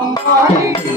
అమ్మాయి